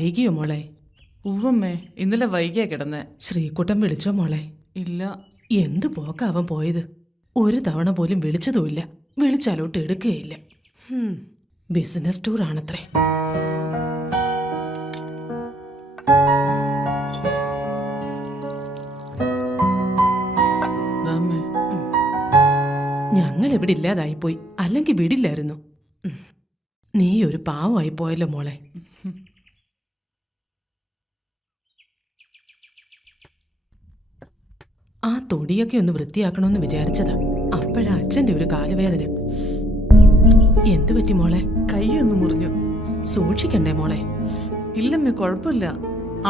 വൈകിയോ മോളെ? ഉവ്വമ്മേ, ഇന്നലെ വൈകിയാ കിടന്നേ. ശ്രീകുട്ടൻ വിളിച്ചോ മോളെ? ഇല്ല. എന്ത് പോക്ക അവൻ പോയത്? ഒരു തവണ പോലും വിളിച്ചതുമില്ല, വിളിച്ചാലോട്ട് എടുക്കുകയില്ല. Business tour ആണത്രേ. ഞങ്ങൾ ഇവിടെ ഇല്ലാതായിപ്പോയി, അല്ലെങ്കിൽ വിടില്ലായിരുന്നു. നീ ഒരു പാവമായി പോയല്ലോ മോളെ. ആ തൊടിയൊക്കെ ഒന്ന് വൃത്തിയാക്കണമെന്ന് വിചാരിച്ചതാ, അപ്പോഴാ അച്ഛന്റെ ഒരു കാലുവേദന. എന്തു പറ്റി മോളെ? കൈയൊന്ന് മുറിഞ്ഞു. സൂക്ഷിക്കണ്ടേ മോളെ? ഇല്ലമ്മേ, കുഴപ്പമില്ല.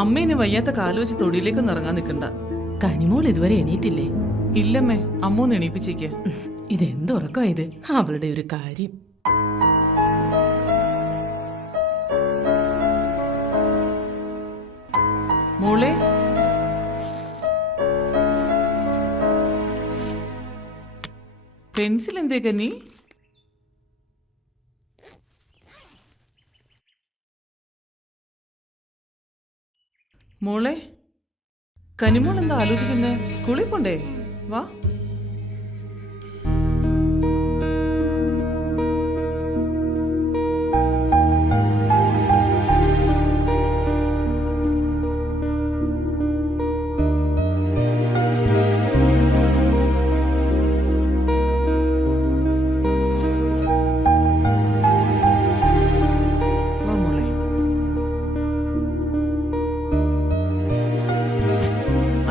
അമ്മേനെ വയ്യാത്ത കാല് വെച്ച് തൊടിയിലേക്കൊന്നും ഇറങ്ങാൻ നിൽക്കണ്ട. കനിമോൾ ഇതുവരെ എണീറ്റില്ലേ? ഇല്ലമ്മേ, അമ്മൊന്ന് എണീപ്പിച്ചേക്ക്. ഇതെന്തുറക്കാ ഇത്? അവളുടെ ഒരു കാര്യം. മോളെ, പെൻസിൽ എന്തേ കന്നി? മോളെ, കനിമോൾ എന്താ ആലോചിക്കുന്നേ? സ്കൂളിൽ പോണ്ടേ? വാ.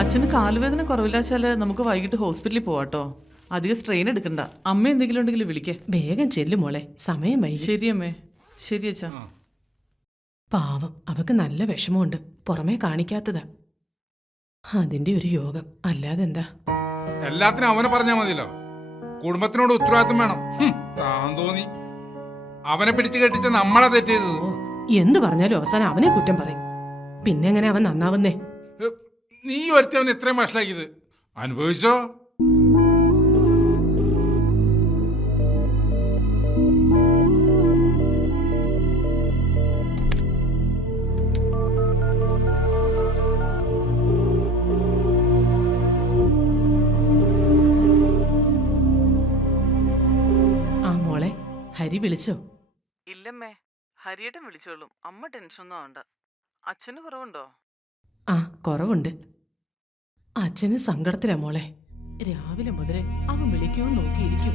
അച്ഛന് കാലുവേദന കുറവില്ലാച്ചാല് നമുക്ക് വൈകിട്ട് ഹോസ്പിറ്റലിൽ പോവാട്ടോ. അധികം സ്ട്രെയിൻ എടുക്കണ്ട. അമ്മ എന്തെങ്കിലും ഉണ്ടെങ്കിൽ വിളിക്കേ. വേഗം ചെല്ലും മോളെ, സമയം വൈകി. ശരി അമ്മേ. ശരി അച്ഛാ. പാവം, അവക്ക് നല്ല വിഷമമുണ്ട്, പുറമേ കാണിക്കാത്തതാ. അതിന്റെ ഒരു യോഗം, അല്ലാതെന്താ. എല്ലാത്തിനും അവനെ പറഞ്ഞാ മതിയല്ലോ. കുടുംബത്തിനോട് ഉത്തരവാദിത്വം വേണം. താൻ തോന്നി അവനെ പിടിച്ചു കെട്ടിച്ച നമ്മളെ തെറ്റ് ചെയ്തത്. എന്തു പറഞ്ഞാലും അവസാനം അവനെ കുറ്റം പറയും. പിന്നെ എങ്ങനെ അവൻ നന്നാവുന്നേ? നീ ഒരുത്തി അവൻ ഇത്രയും വഷളാക്കിയത് അനുഭവിച്ചോ? ആ മോളെ, ഹരി വിളിച്ചോ? ഇല്ലമ്മേ, ഹരിയേട്ടൻ വിളിച്ചോളും. അമ്മ ടെൻഷനൊന്നും ആവണ്ട. അച്ഛന് കുറവുണ്ടോ? ആ, കുറവുണ്ട്. അച്ഛന് സങ്കടത്തിലാ മോളെ. രാവിലെ മുതല് അവൻ വിളിക്കുമെന്ന് നോക്കിയിരിക്കും.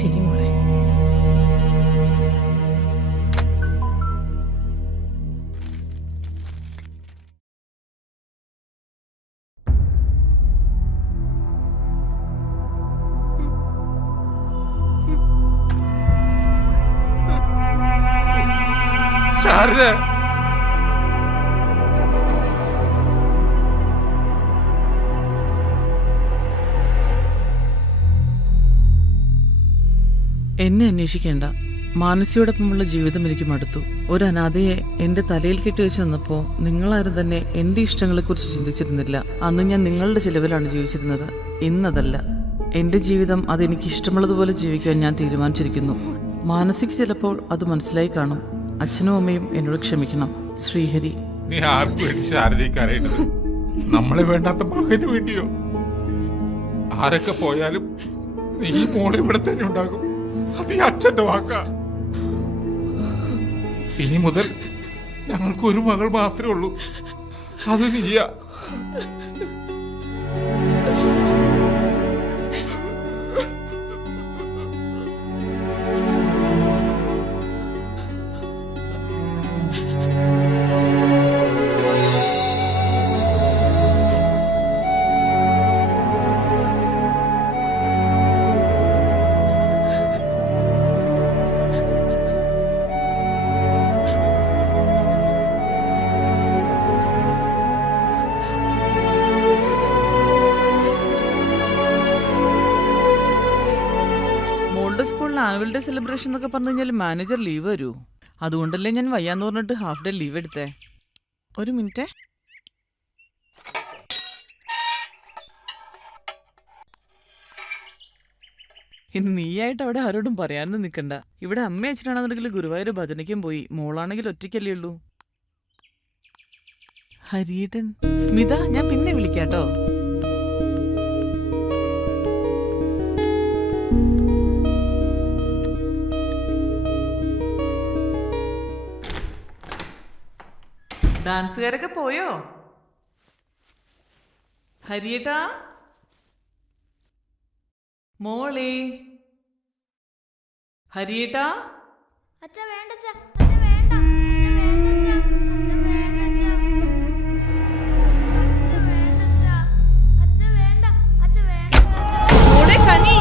ശരി മോളെ. ശാരദ, എന്നെ അന്വേഷിക്കേണ്ട. മാനസിയോടൊപ്പമുള്ള ജീവിതം എനിക്ക് മടുത്തു. ഒരു അനാഥയെ എന്റെ തലയിൽ കെട്ടി വെച്ച് നിന്നപ്പോൾ നിങ്ങളാരും തന്നെ എന്റെ ഇഷ്ടങ്ങളെക്കുറിച്ച് ചിന്തിച്ചിരുന്നില്ല. അന്ന് ഞാൻ നിങ്ങളുടെ ചിലവിലാണ് ജീവിച്ചിരുന്നത്. ഇന്നതല്ല. എന്റെ ജീവിതം അതെനിക്ക് ഇഷ്ടമുള്ളതുപോലെ ജീവിക്കാൻ ഞാൻ തീരുമാനിച്ചിരിക്കുന്നു. മാനസിക്ക് ചിലപ്പോൾ അത് മനസ്സിലായി കാണും. അച്ഛനും അമ്മയും എന്നോട് ക്ഷമിക്കണം. ശ്രീഹരി. നീ ആർക്കു വേണ്ടി ശാരദയ്ക്ക് അറിയേണ്ടത്? നമ്മളെ വേണ്ടാത്ത മകന് വേണ്ടിയോ? ആരൊക്കെ പോയാലും നീ മോളെ ഇവിടെ തന്നെ ഉണ്ടാകും. അത് ഈ അച്ഛന്റെ വാക്കാ. ഇനി മുതൽ ഞങ്ങൾക്ക് ഒരു മകൾ മാത്രമേ ഉള്ളൂ, അത് നീയാ. ആനുവൽ ഡേ സെലിബ്രേഷൻ എന്നൊക്കെ പറഞ്ഞു കഴിഞ്ഞാൽ മാനേജർ ലീവ് വരൂ. അതുകൊണ്ടല്ലേ ഞാൻ വയ്യാന്ന് പറഞ്ഞിട്ട് ഹാഫ് ഡേ ലീവ് എടുത്തേ. ഒരു മിനിറ്റ്. ഇനി നീയായിട്ട് അവിടെ ആരോടും പറയാനൊന്നും നിൽക്കണ്ട. ഇവിടെ അമ്മ അച്ഛനാണെന്നുണ്ടെങ്കിൽ ഗുരുവായൂർ ഭജനയ്ക്കും പോയി. മോളാണെങ്കിൽ ഒറ്റയ്ക്കല്ലേ ഉള്ളൂ. ഹരിയേട്ടൻ, സ്മിത, ഞാൻ പിന്നെ വിളിക്കാട്ടോ. ഡാൻസുകാരൊക്കെ പോയോ? ഹരിയേട്ടാ, മോളെ, ഹരിയേട്ടാ. അച്ഛ വേണ്ട അച്ഛ, അച്ഛ വേണ്ട, അച്ഛ വേണ്ട അച്ഛ, അച്ഛ വേണ്ട അച്ഛ, അച്ഛ വേണ്ട അച്ഛ, അച്ഛ വേണ്ട, അച്ഛ വേണ്ട അച്ഛ. മോളെ കനി,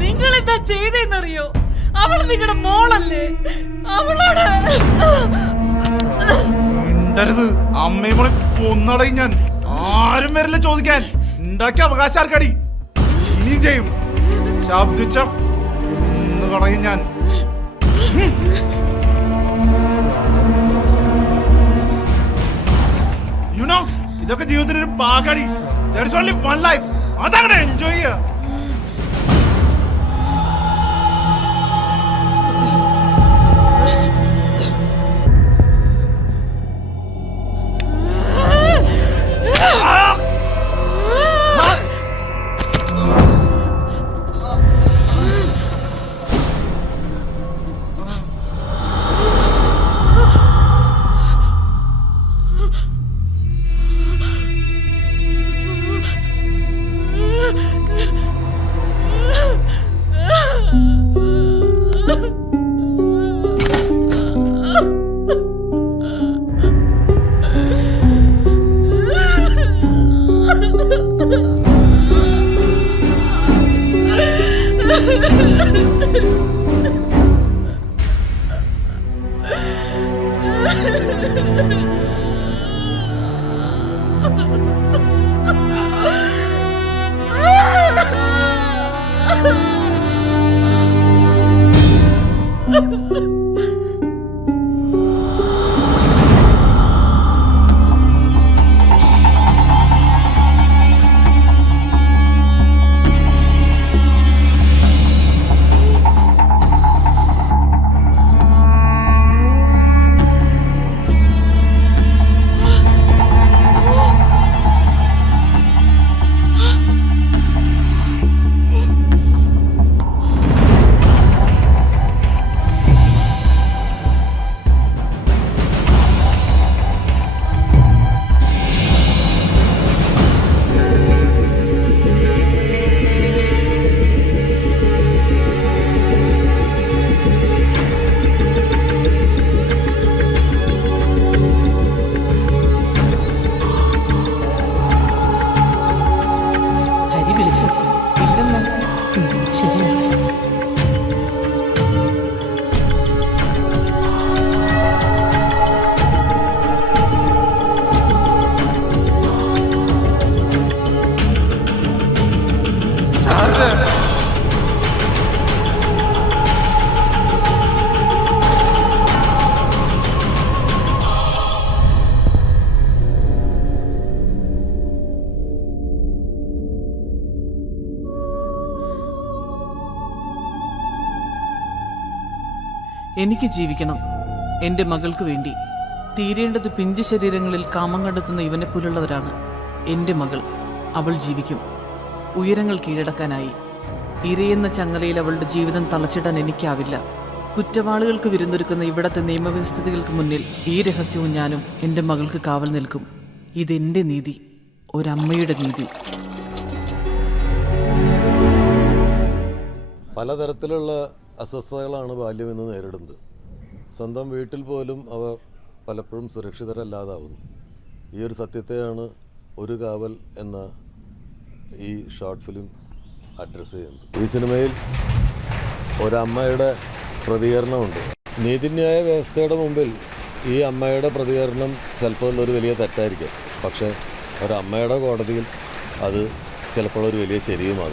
നിങ്ങൾ എന്താ ചെയ്തെന്നറിയോ? അവള് നിങ്ങളുടെ മോളല്ലേ? അവളോട് അമ്മയും മോളെ കൊന്നടയും ഞാൻ. ആരും വരില്ല ചോദിക്കാൻ. ഉണ്ടാക്കിയ അവകാശം ആർക്കടി? ഇനിയും ചെയ്യും. ശബ്ദിച്ച ഒന്ന് കളയും ഞാൻ. യുനോ, ഇതൊക്കെ ജീവിതത്തിനൊരു ഭാഗടി. There is only one life. അതങ്ങനെ എൻജോയ് ചെയ്യുക. എനിക്ക് ജീവിക്കണം, എൻ്റെ മകൾക്ക് വേണ്ടി. തീരേണ്ടത് പിഞ്ചു ശരീരങ്ങളിൽ കാമം കണ്ടെത്തുന്ന ഇവനെ പോലുള്ളവരാണ്. എൻ്റെ മകൾ, അവൾ ജീവിക്കും. ഉയരങ്ങൾ കീഴടക്കാനായി. ഇരയെന്ന ചങ്ങലയിൽ അവളുടെ ജീവിതം തളച്ചിടാൻ എനിക്കാവില്ല. കുറ്റവാളികൾക്ക് വിരുന്നൊരുക്കുന്ന ഇവിടത്തെ നിയമവ്യവസ്ഥിതികൾക്ക് മുന്നിൽ ഈ രഹസ്യവും ഞാനും എൻ്റെ മകൾക്ക് കാവൽ നിൽക്കും. ഇതെൻ്റെ നീതി, ഒരമ്മയുടെ നീതി. പലതരത്തിലുള്ള അസ്വസ്ഥതകളാണ് ബാല്യമെന്ന് നേരിടുന്നത്. സ്വന്തം വീട്ടിൽ പോലും അവർ പലപ്പോഴും സുരക്ഷിതരല്ലാതാവുന്നു. ഈ ഒരു സത്യത്തെയാണ് ഒരു കാവൽ എന്ന ഈ ഷോർട്ട് ഫിലിം അഡ്രസ്സ് ചെയ്യുന്നത്. ഈ സിനിമയിൽ ഒരമ്മയുടെ പ്രതികരണമുണ്ട്. നീതിന്യായ വ്യവസ്ഥയുടെ മുമ്പിൽ ഈ അമ്മയുടെ പ്രതികരണം ചിലപ്പോൾ ഒരു വലിയ തെറ്റായിരിക്കും, പക്ഷേ ഒരമ്മയുടെ കോടതിയിൽ അത് ചിലപ്പോൾ ഒരു വലിയ ശരിയുമാകാം.